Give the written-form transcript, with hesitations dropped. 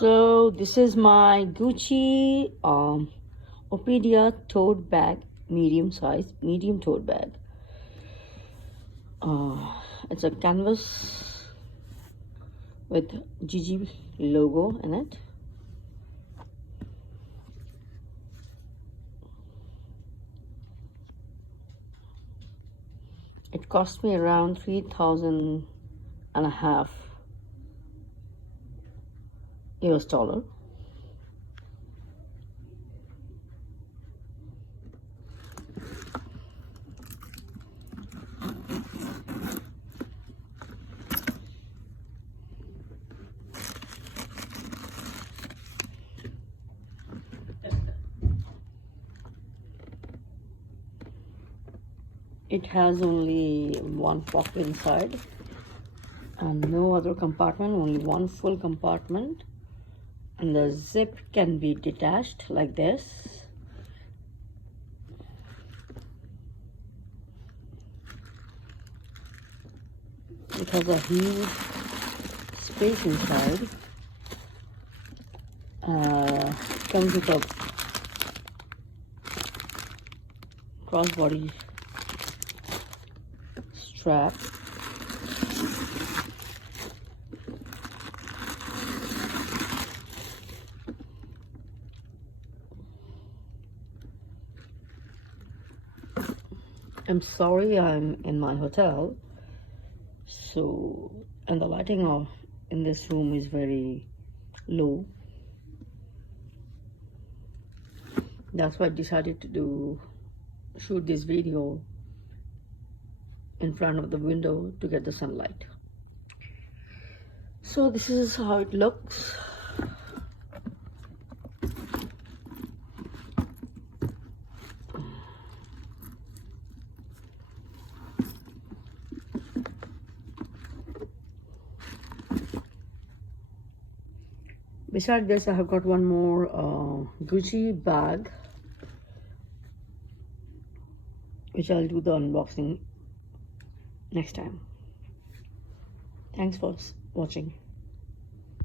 So this is my Gucci Ophidia tote bag, medium size, medium tote bag. It's a canvas with GG logo in it. It cost me around 3,500 US dollar. It has only one pocket inside and no other compartment, only one full compartment, and the zip can be detached like this. It has a huge space inside. Comes with a crossbody strap. I'm sorry, I'm in my hotel, so and the lighting in this room is very low. That's why I decided to shoot this video in front of the window to get the sunlight. So this is how it looks. Besides this, I have got one more Gucci bag, which I'll do the unboxing next time. Thanks for watching.